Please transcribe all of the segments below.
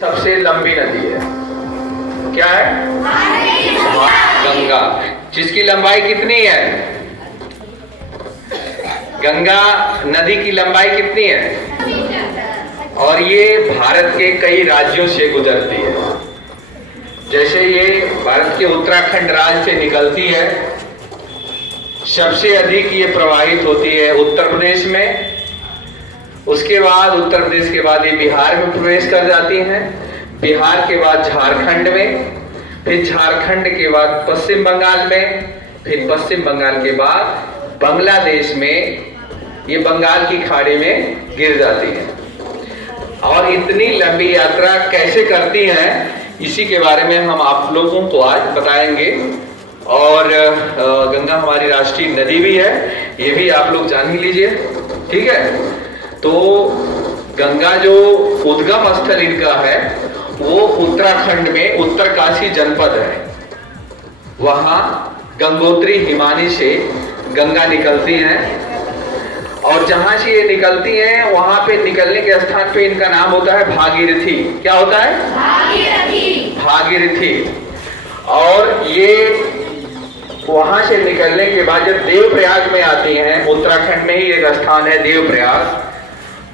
सबसे लंबी नदी है, क्या है? गंगा। जिसकी लंबाई कितनी है? गंगा नदी की लंबाई कितनी है? और ये भारत के कई राज्यों से गुजरती है। जैसे ये भारत के उत्तराखंड राज्य से निकलती है, सबसे अधिक ये प्रवाहित होती है उत्तर प्रदेश में। उसके बाद उत्तर प्रदेश के बाद ये बिहार में प्रवेश कर जाती हैं, बिहार के बाद झारखंड में, फिर झारखंड के बाद पश्चिम बंगाल में, फिर पश्चिम बंगाल के बाद बांग्लादेश में ये बंगाल की खाड़ी में गिर जाती हैं। और इतनी लंबी यात्रा कैसे करती हैं, इसी के बारे में हम आप लोगों को आज बताएंगे। और गंगा हमारी राष्ट्रीय नदी भी है, ये भी आप लोग जान ही लीजिए, ठीक है। तो गंगा जो उद्गम स्थल इनका है वो उत्तराखंड में उत्तरकाशी जनपद है। वहां गंगोत्री हिमानी से गंगा निकलती हैं, और जहां से ये निकलती हैं वहां पे निकलने के स्थान पे इनका नाम होता है भागीरथी। क्या होता है? भागीरथी। भागीरथी। और ये वहां से निकलने के बाद जब देवप्रयाग में आती हैं, उत्तराखंड में ही एक स्थान है देवप्रयाग,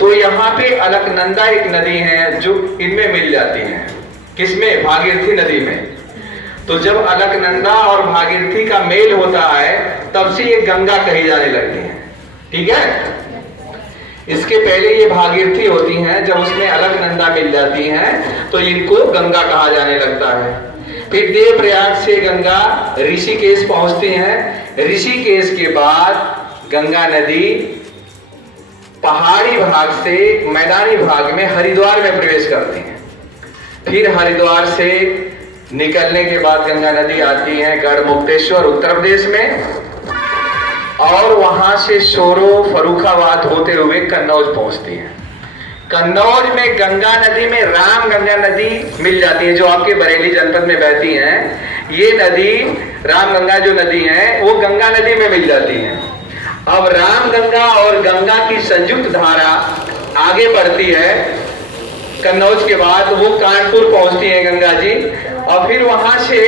तो यहाँ पे अलकनंदा एक नदी है जो इनमें मिल जाती है। किसमें? भागीरथी नदी में। तो जब अलकनंदा और भागीरथी का मेल होता है तब से ये गंगा कही जाने लगती है, ठीक है। इसके पहले ये भागीरथी होती हैं, जब उसमें अलकनंदा मिल जाती हैं तो इनको गंगा कहा जाने लगता है। फिर देवप्रयाग से गंगा ऋषिकेश पहुंचती हैं। ऋषिकेश के बाद गंगा नदी पहाड़ी भाग से मैदानी भाग में हरिद्वार में प्रवेश करती हैं। फिर हरिद्वार से निकलने के बाद गंगा नदी आती है गढ़मुक्तेश्वर उत्तर प्रदेश में, और वहां से सोरो फर्रुखाबाद होते हुए कन्नौज पहुंचती है। कन्नौज में गंगा नदी में राम गंगा नदी मिल जाती है, जो आपके बरेली जनपद में बहती हैं। ये नदी राम गंगा जो नदी है वो गंगा नदी में मिल जाती है। अब राम गंगा और गंगा की संयुक्त धारा आगे बढ़ती है कन्नौज के बाद, वो कानपुर पहुंचती है गंगा जी, और फिर वहां से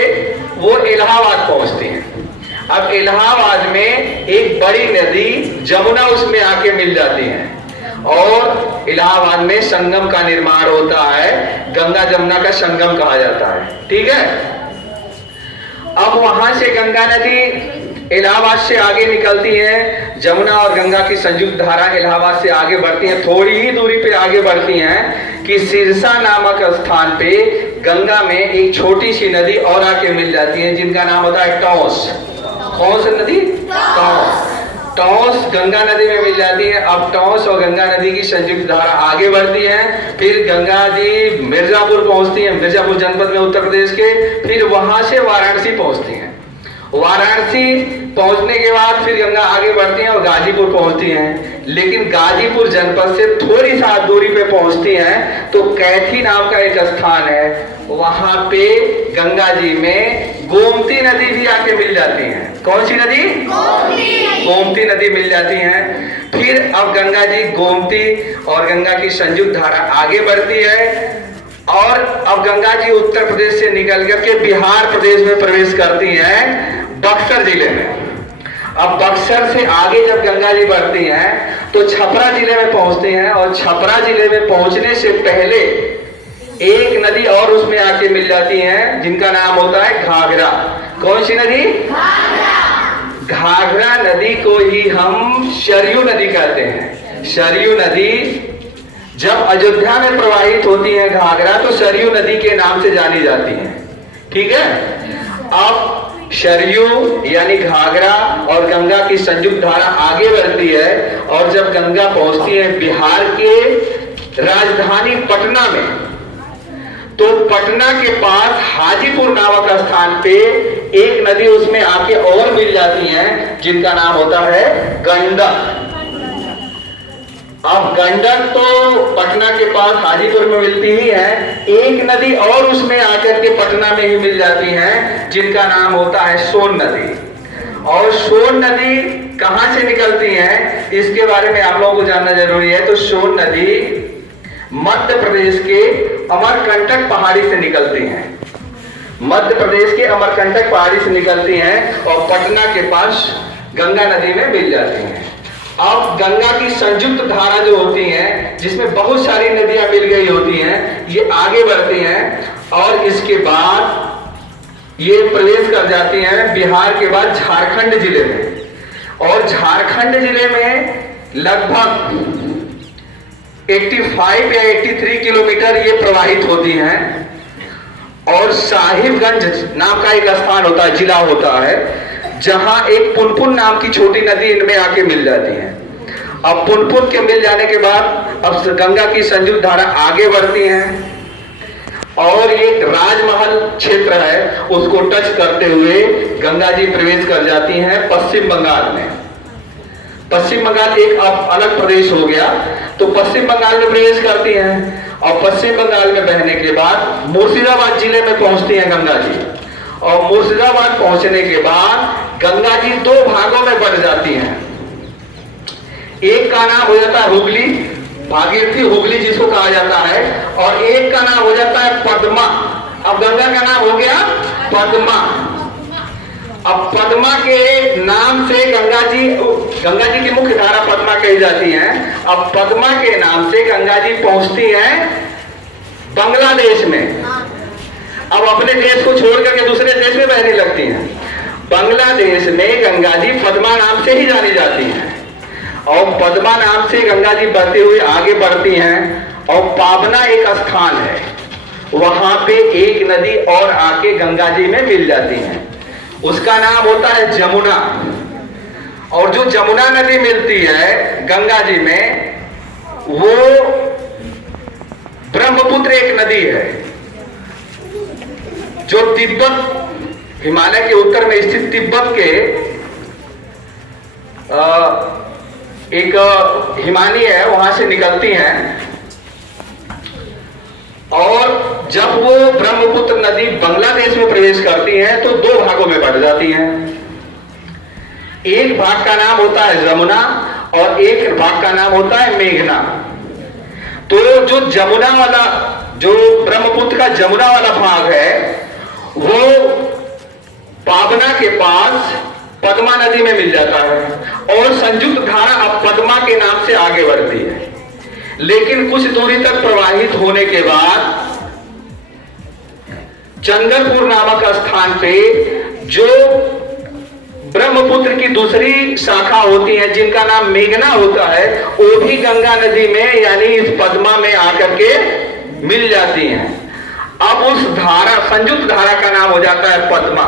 वो इलाहाबाद पहुंचती हैं। अब इलाहाबाद में एक बड़ी नदी जमुना उसमें आके मिल जाती है, और इलाहाबाद में संगम का निर्माण होता है, गंगा जमुना का संगम कहा जाता है, ठीक है। अब वहां से गंगा नदी इलाहाबाद से आगे निकलती है, जमुना और गंगा की संयुक्त धारा इलाहाबाद से आगे बढ़ती है। थोड़ी ही दूरी पे आगे बढ़ती हैं कि सिरसा नामक स्थान पे गंगा में एक छोटी सी नदी और आके मिल जाती है, जिनका नाम होता है टॉस। कौन सी नदी? टॉस। टॉस गंगा नदी में मिल जाती है। अब टॉस और गंगा नदी की संयुक्त धारा आगे बढ़ती है, फिर गंगा जी मिर्जापुर पहुंचती है, मिर्जापुर जनपद में उत्तर प्रदेश के। फिर वहां से वाराणसी पहुंचती है। वाराणसी पहुंचने के बाद फिर गंगा आगे बढ़ती हैं और गाजीपुर पहुंचती हैं। लेकिन गाजीपुर जनपद से थोड़ी सा दूरी पे पहुंचती हैं तो कैथी नाम का एक स्थान है, वहां पे गंगा जी में गोमती नदी भी आके मिल जाती है। कौन सी नदी? गोमती नदी मिल जाती है। फिर अब गंगा जी गोमती और गंगा की संयुक्त धारा आगे बढ़ती है, और अब गंगा जी उत्तर प्रदेश से निकल करके बिहार प्रदेश में प्रवेश करती हैं बक्सर जिले में। अब बक्सर से आगे जब गंगा जी बढ़ती हैं तो छपरा जिले में पहुंचती हैं, और छपरा जिले में पहुंचने से पहले एक नदी और उसमें आके मिल जाती है, जिनका नाम होता है घाघरा। कौन सी नदी? घाघरा नदी को ही हम सरयू नदी कहते हैं। सरयू नदी जब अयोध्या में प्रवाहित होती है घाघरा, तो सरयू नदी के नाम से जानी जाती है, ठीक है। अब सरयू यानी घाघरा और गंगा की संयुक्त धारा आगे बढ़ती है, और जब गंगा पहुंचती है बिहार के राजधानी पटना में, तो पटना के पास हाजीपुर नामक स्थान पे एक नदी उसमें आके और मिल जाती है, जिनका नाम होता है गंडक। अब गंडक तो पटना के पास हाजीपुर में मिलती ही है, एक नदी और उसमें आकर के पटना में ही मिल जाती है, जिनका नाम होता है सोन नदी। और सोन नदी कहां से निकलती है इसके बारे में आप लोगों को जानना जरूरी है। तो सोन नदी मध्य प्रदेश के अमरकंटक पहाड़ी से निकलती हैं। मध्य प्रदेश के अमरकंटक पहाड़ी से निकलती हैं और पटना के पास गंगा नदी में मिल जाती हैं। अब गंगा की संयुक्त धारा जो होती है, जिसमें बहुत सारी नदियां मिल गई होती हैं, ये आगे बढ़ती हैं और इसके बाद ये प्रवेश कर जाती हैं बिहार के बाद झारखंड जिले में। और झारखंड जिले में लगभग 85 या 83 किलोमीटर ये प्रवाहित होती हैं। और साहिबगंज नाम का एक स्थान होता है, जिला होता है, जहां एक पुनपुन नाम की छोटी नदी इनमें आके मिल जाती है। अब पुनपुन के मिल जाने के बाद अब गंगा की संयुक्त धारा आगे बढ़ती है और ये राजमहल क्षेत्र है, उसको टच करते हुए गंगा जी प्रवेश कर जाती हैं पश्चिम बंगाल में। पश्चिम बंगाल एक अब अलग प्रदेश हो गया, तो पश्चिम बंगाल में प्रवेश करती हैं और पश्चिम बंगाल में बहने के बाद मुर्शिदाबाद जिले में पहुंचती हैं गंगा जी। और मुर्शिदाबाद पहुंचने के बाद गंगा जी दो भागों में बढ़ जाती हैं। एक का नाम हो जाता है हुगली, भागीरथी हुगली जिसको कहा जाता है, और एक का नाम हो जाता है पद्मा। अब गंगा का नाम हो गया पद्मा। अब पद्मा के नाम से गंगा जी की मुख्य धारा पद्मा कही जाती है। अब पद्मा के नाम से गंगा जी पहुंचती हैं बांग्लादेश में। अब अपने देश को छोड़ करके दूसरे देश में बहने लगती हैं। बांग्लादेश में गंगा जी पद्मा नाम से ही जानी जाती हैं और पद्मा नाम से गंगा जी बढ़ते हुए आगे बढ़ती हैं और पावना एक स्थान है, वहां पे एक नदी और आके गंगा जी में मिल जाती है, उसका नाम होता है जमुना। और जो जमुना नदी मिलती है गंगा जी में, वो ब्रह्मपुत्र एक नदी है जो तिब्बत, हिमालय के उत्तर में स्थित तिब्बत के एक हिमानी है, वहां से निकलती हैं। और जब वो ब्रह्मपुत्र नदी बांग्लादेश में प्रवेश करती हैं तो दो भागों में बढ़ जाती हैं। एक भाग का नाम होता है जमुना और एक भाग का नाम होता है मेघना। तो जो जमुना वाला, जो ब्रह्मपुत्र का जमुना वाला भाग है, वो पावना के पास पद्मा नदी में मिल जाता है और संयुक्त धारा अब पद्मा के नाम से आगे बढ़ती है। लेकिन कुछ दूरी तक प्रवाहित होने के बाद चंद्रपुर नामक स्थान पे जो ब्रह्मपुत्र की दूसरी शाखा होती है, जिनका नाम मेघना होता है, वो भी गंगा नदी में यानी इस पद्मा में आकर के मिल जाती हैं। अब उस धारा, संयुक्त धारा का नाम हो जाता है पद्मा।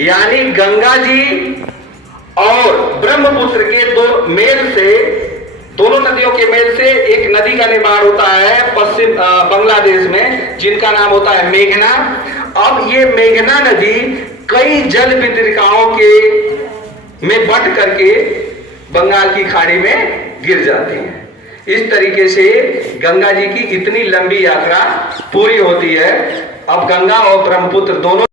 यानी गंगा जी और ब्रह्मपुत्र के दोनों नदियों के मेल से एक नदी का निर्माण होता है पश्चिम बांग्लादेश में, जिनका नाम होता है मेघना। अब ये मेघना नदी कई जल वितरिकाओं में बट करके बंगाल की खाड़ी में गिर जाती हैं। इस तरीके से गंगा जी की इतनी लंबी यात्रा पूरी होती है। अब गंगा और ब्रह्मपुत्र दोनों